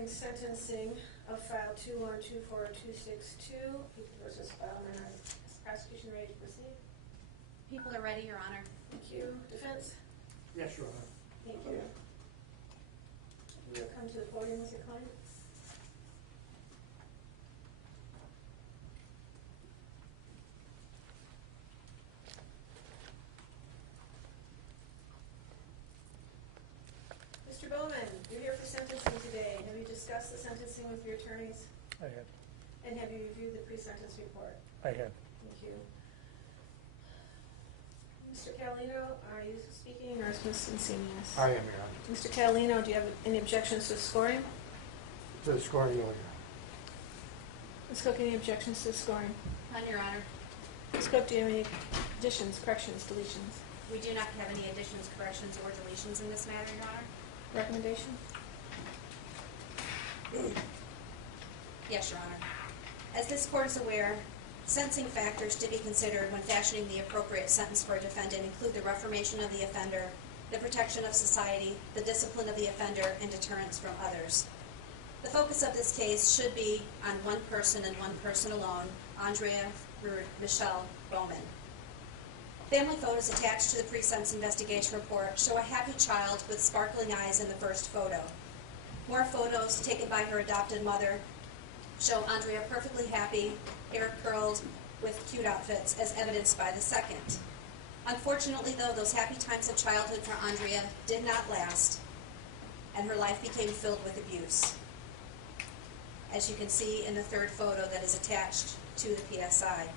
hearing sentencing of file 2124262, People v. Bowman. Is prosecution ready to proceed? People are ready, Your Honor. Thank you. Defense? Yes, Your Honor. Thank you. You'll come to the podium with your client. Mr. Bowman, you're here for sentencing today. Have you discussed the sentencing with your attorneys? I have. And have you reviewed the pre-sentence report? I have. Thank you. Mr. Catalino, are you speaking or is Ms. Insinius? I am, Your Honor. Mr. Catalino, do you have any objections to the scoring? To the scoring order. Ms. Cook, any objections to the scoring? None, Your Honor. Ms. Cook, do you have any additions, corrections, deletions? We do not have any additions, corrections, or deletions in this matter, Your Honor. Recommendation? Yes, Your Honor. As this Court is aware, sentencing factors to be considered when fashioning the appropriate sentence for a defendant include the reformation of the offender, the protection of society, the discipline of the offender, and deterrence from others. The focus of this case should be on one person and one person alone, Andrea Michelle Bowman. Family photos attached to the pre-sentence investigation report show a happy child with sparkling eyes in the first photo. More photos taken by her adopted mother show Andrea perfectly happy, hair curled, with cute outfits, as evidenced by the second. Unfortunately, though, those happy times of childhood for Andrea did not last, and her life became filled with abuse, as you can see in the third photo that is attached to the PSI.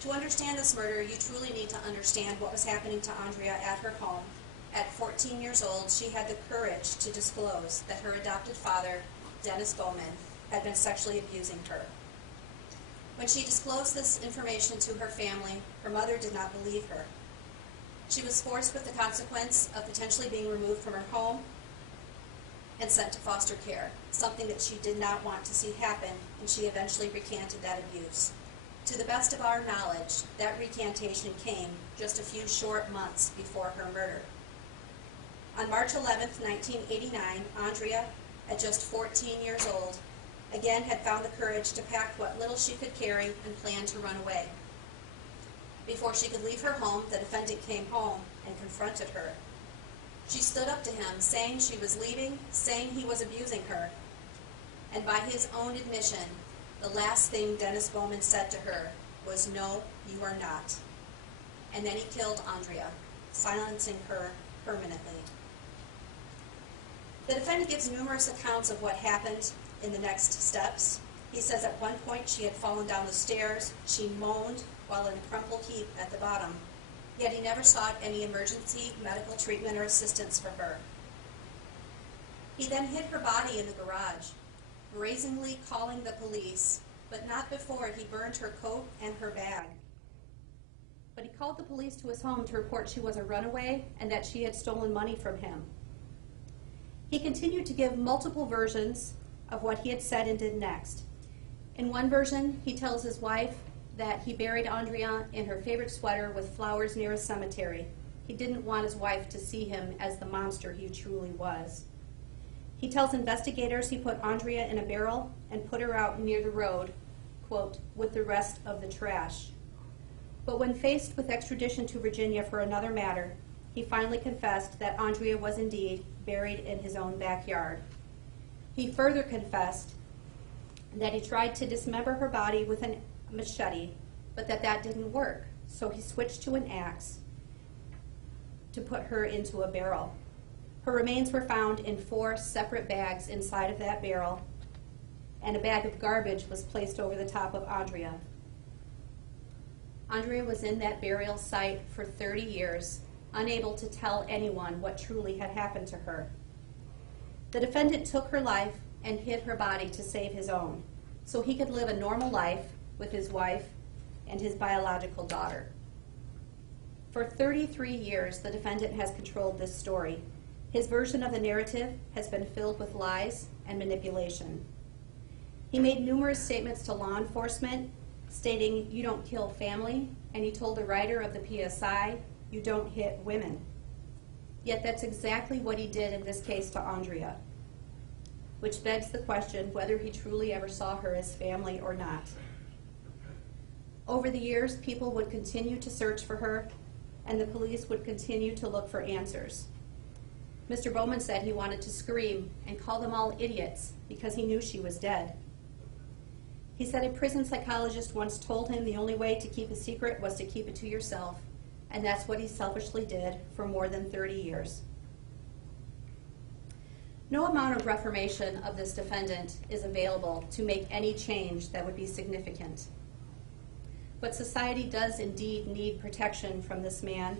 To understand this murder, you truly need to understand what was happening to Andrea at her home. At 14 years old, she had the courage to disclose that her adopted father, Dennis Bowman, had been sexually abusing her. When she disclosed this information to her family, her mother did not believe her. She was forced with the consequence of potentially being removed from her home and sent to foster care, something that she did not want to see happen, and she eventually recanted that abuse. To the best of our knowledge, that recantation came just a few short months before her murder. On March 11, 1989, Andrea, at just 14 years old, again had found the courage to pack what little she could carry and plan to run away. Before she could leave her home, the defendant came home and confronted her. She stood up to him, saying she was leaving, saying he was abusing her. And by his own admission, the last thing Dennis Bowman said to her was, "No, you are not." And then he killed Andrea, silencing her permanently. The defendant gives numerous accounts of what happened in the next steps. He says at one point she had fallen down the stairs. She moaned while in a crumpled heap at the bottom, yet he never sought any emergency medical treatment or assistance for her. He then hid her body in the garage, brazenly calling the police, but not before he burned her coat and her bag. But he called the police to his home to report she was a runaway and that she had stolen money from him. He continued to give multiple versions of what he had said and did next. In one version, he tells his wife that he buried Andrea in her favorite sweater with flowers near a cemetery. He didn't want his wife to see him as the monster he truly was. He tells investigators he put Andrea in a barrel and put her out near the road, quote, with the rest of the trash. But when faced with extradition to Virginia for another matter, he finally confessed that Andrea was indeed buried in his own backyard. He further confessed that he tried to dismember her body with a machete, but that didn't work, so he switched to an axe to put her into a barrel. Her remains were found in 4 separate bags inside of that barrel, and a bag of garbage was placed over the top of Andrea. Andrea was in that burial site for 30 years, unable to tell anyone what truly had happened to her. The defendant took her life and hid her body to save his own, so he could live a normal life with his wife and his biological daughter. For 33 years, the defendant has controlled this story. His version of the narrative has been filled with lies and manipulation. He made numerous statements to law enforcement, stating, "You don't kill family," and he told the writer of the PSI, "You don't hit women." Yet that's exactly what he did in this case to Andrea. which begs the question whether he truly ever saw her as family or not. Over the years, people would continue to search for her, and the police would continue to look for answers. Mr. Bowman said he wanted to scream and call them all idiots because he knew she was dead. He said a prison psychologist once told him the only way to keep a secret was to keep it to yourself, and that's what he selfishly did for more than 30 years. No amount of reformation of this defendant is available to make any change that would be significant. But society does indeed need protection from this man,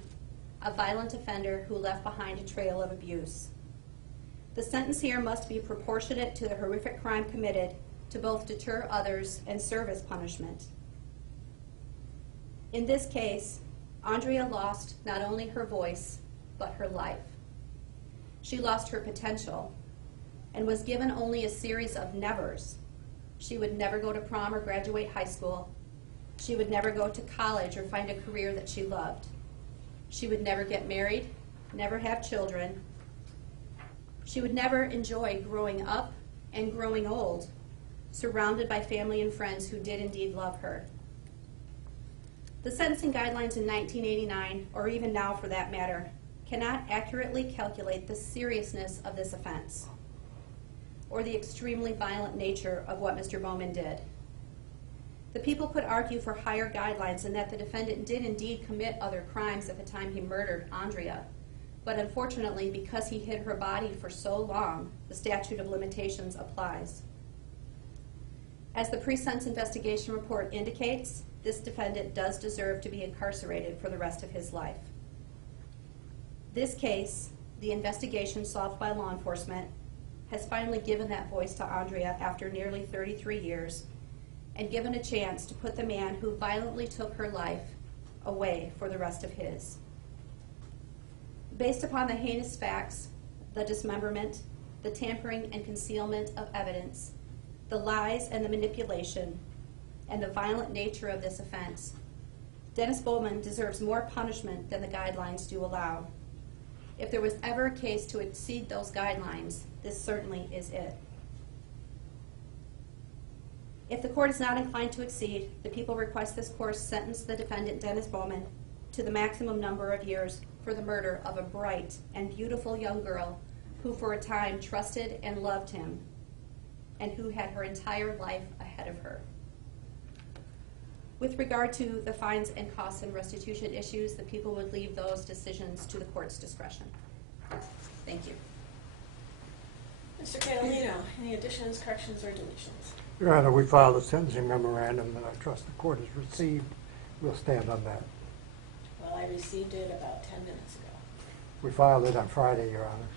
a violent offender who left behind a trail of abuse. The sentence here must be proportionate to the horrific crime committed to both deter others and serve as punishment. In this case, Andrea lost not only her voice, but her life. She lost her potential and was given only a series of nevers. She would never go to prom or graduate high school. She would never go to college or find a career that she loved. She would never get married, never have children. She would never enjoy growing up and growing old, surrounded by family and friends who did indeed love her. The sentencing guidelines in 1989, or even now for that matter, cannot accurately calculate the seriousness of this offense or the extremely violent nature of what Mr. Bowman did. The people could argue for higher guidelines and that the defendant did indeed commit other crimes at the time he murdered Andrea, but unfortunately, because he hid her body for so long, the statute of limitations applies. As the pre-sentence investigation report indicates, this defendant does deserve to be incarcerated for the rest of his life. This case, the investigation solved by law enforcement, has finally given that voice to Andrea after nearly 33 years and given a chance to put the man who violently took her life away for the rest of his. Based upon the heinous facts, the dismemberment, the tampering and concealment of evidence, the lies and the manipulation, and the violent nature of this offense, Dennis Bowman deserves more punishment than the guidelines do allow. If there was ever a case to exceed those guidelines, this certainly is it. If the court is not inclined to exceed, the people request this court sentence the defendant, Dennis Bowman, to the maximum number of years for the murder of a bright and beautiful young girl who for a time trusted and loved him and who had her entire life ahead of her. With regard to the fines and costs and restitution issues, the people would leave those decisions to the court's discretion. Thank you. Mr. Catalino, any additions, corrections, or deletions? Your Honor, we filed a sentencing memorandum that I trust the court has received. We'll stand on that. Well, I received it about 10 minutes ago. We filed it on Friday, Your Honor.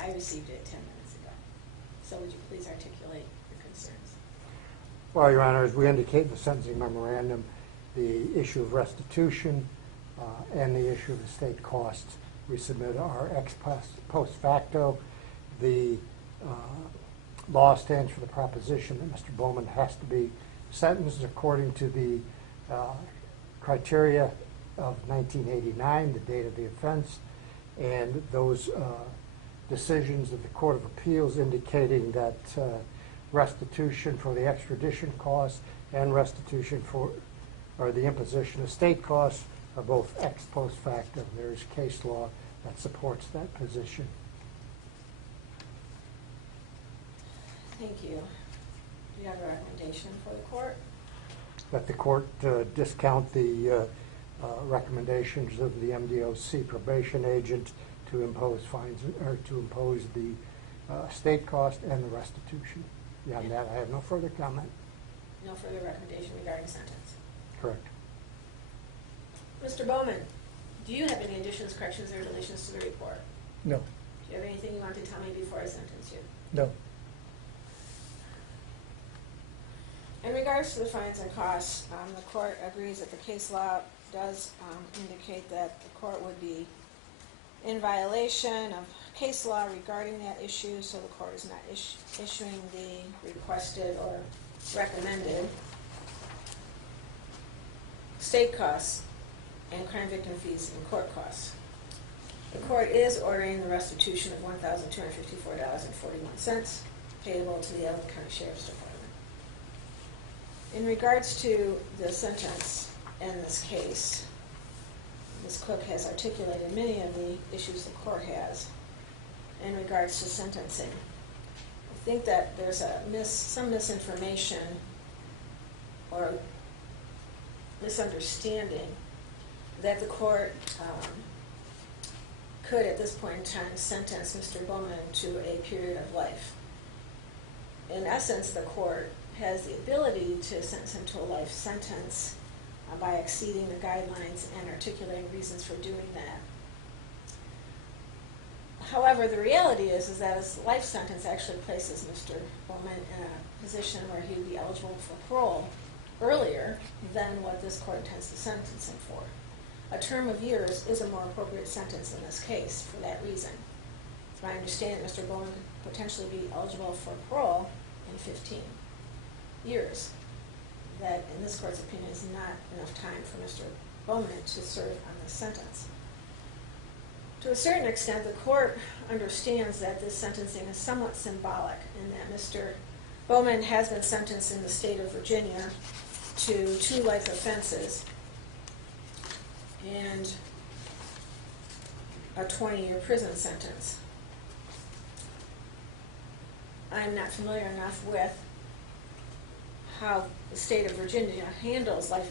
I received it 10 minutes ago. So would you please articulate your concerns? Well, Your Honor, as we indicate in the sentencing memorandum, the issue of restitution and the issue of the state costs, we submit our ex post facto. The law stands for the proposition that Mr. Bowman has to be sentenced according to the criteria of 1989, the date of the offense, and those decisions of the Court of Appeals indicating that restitution for the extradition costs and restitution for, or the imposition of state costs are both ex post facto. There is case law that supports that position. Thank you. Do you have a recommendation for the court? That the court discount the recommendations of the MDOC probation agent to impose fines, or to impose the state cost and the restitution. Beyond that, I have no further comment. No further recommendation regarding sentence. Correct. Mr. Bowman, do you have any additions, corrections, or deletions to the report? No. Do you have anything you want to tell me before I sentence you? No. In regards to the fines and costs, the court agrees that the case law does indicate that the court would be in violation of case law regarding that issue, so the court is not issuing the requested or recommended state costs and crime victim fees and court costs. The court is ordering the restitution of $1,254.41. payable to the Elgin County Sheriff's Department. In regards to the sentence in this case, Ms. Cook has articulated many of the issues the court has in regards to sentencing. I think that there's some misinformation or misunderstanding that the court could at this point in time sentence Mr. Bowman to a period of life. In essence, the court has the ability to sentence him to a life sentence by exceeding the guidelines and articulating reasons for doing that. However, the reality is that a life sentence actually places Mr. Bowman in a position where he would be eligible for parole earlier than what this court intends to sentence him for. A term of years is a more appropriate sentence in this case for that reason. It's my understanding that Mr. Bowman could potentially be eligible for parole in 15 years. That, in this court's opinion, is not enough time for Mr. Bowman to serve on this sentence. To a certain extent, the court understands that this sentencing is somewhat symbolic in that Mr. Bowman has been sentenced in the state of Virginia to 2 life offenses and a 20-year prison sentence. I'm not familiar enough with how the state of Virginia handles life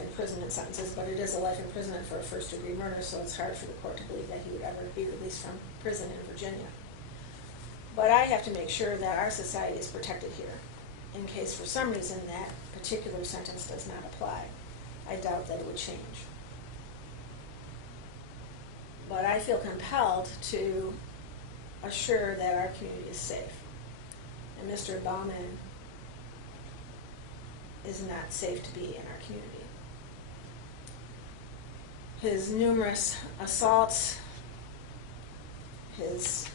imprisonment sentences, but it is a life imprisonment for a first-degree murder, so it's hard for the court to believe that he would ever be released from prison in Virginia. But I have to make sure that our society is protected here, in case for some reason that particular sentence does not apply. I doubt that it would change. But I feel compelled to assure that our community is safe. And Mr. Bowman is not safe to be in our community. His numerous assaults, his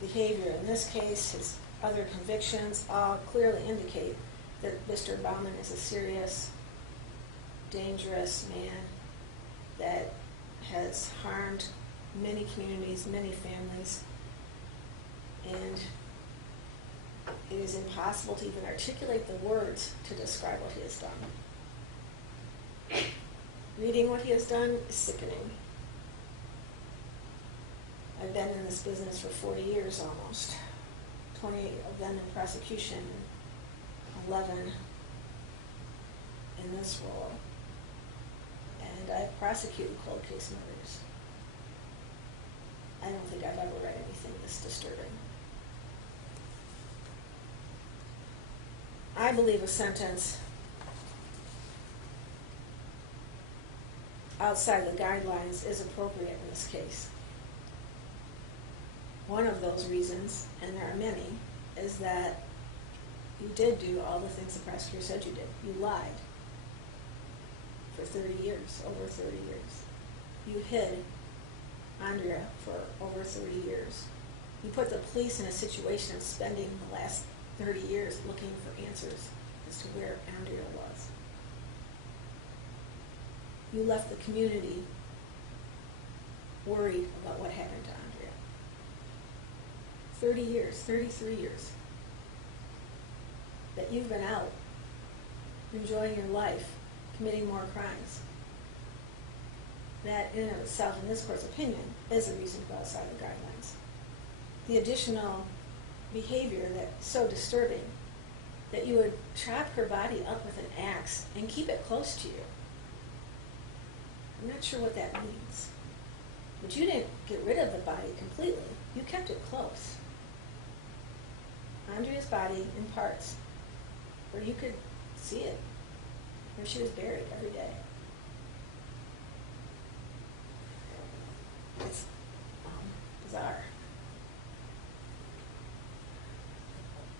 behavior in this case, his other convictions all clearly indicate that Mr. Bowman is a serious, dangerous man that has harmed many communities, many families, and it is impossible to even articulate the words to describe what he has done. Reading what he has done is sickening. I've been in this business for 40 years almost, 20 of them in prosecution, 11 in this role, and I've prosecuted cold case murders. I don't think I've ever read anything this disturbing. I believe a sentence outside the guidelines is appropriate in this case. One of those reasons, and there are many, is that you did do all the things the prosecutor said you did. You lied for 30 years, over 30 years. You hid Andrea for over 30 years. You put the police in a situation of spending the last 30 years looking for answers as to where Andrea was. You left the community worried about what happened to Andrea. 30 years, 33 years that you've been out enjoying your life, committing more crimes. That in and of itself, in this court's opinion, is a reason to go outside the guidelines. The additional behavior that's so disturbing that you would chop her body up with an axe and keep it close to you. I'm not sure what that means. But you didn't get rid of the body completely. You kept it close. Andrea's body in parts where you could see it, where she was buried every day. It's bizarre.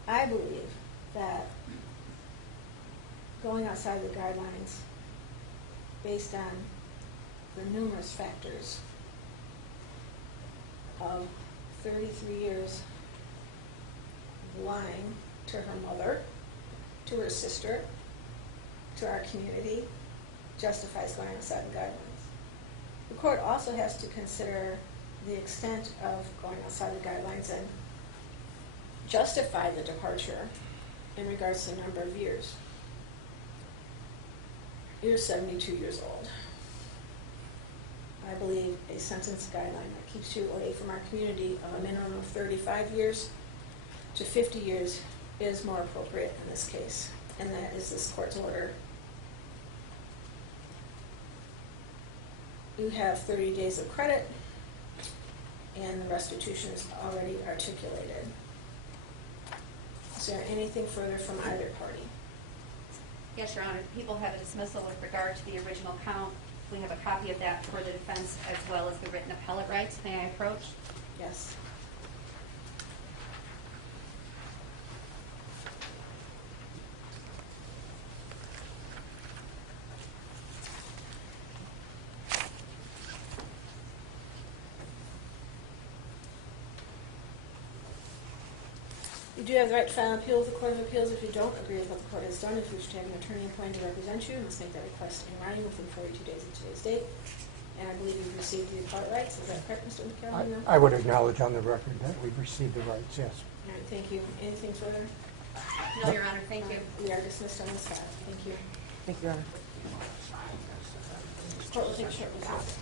I believe that going outside the guidelines based on the numerous factors of 33 years of lying to her mother, to her sister, to our community, justifies going outside the guidelines. The court also has to consider the extent of going outside the guidelines and justify the departure in regards to the number of years. You're 72 years old. I believe a sentence guideline that keeps you away from our community of a minimum of 35 years to 50 years is more appropriate in this case, and that is this court's order. You have 30 days of credit, and the restitution is already articulated. Is there anything further from either party? Yes, Your Honor. People have a dismissal with regard to the original count. We have a copy of that for the defense as well as the written appellate rights. May I approach? Yes. You do have the right to file an appeal with the Court of Appeals if you don't agree with what the court has done. If you wish to have an attorney appointed to represent you, you must make that request in writing within 42 days of today's date. And I believe you've received the appellate rights. Is that correct, Mr. McCallum? I would acknowledge on the record that we've received the rights, yes. All right, thank you. Anything further? No, Your Honor. Thank you. We are dismissed on this file. Thank you. Thank you, Your Honor. Court will take a short recess.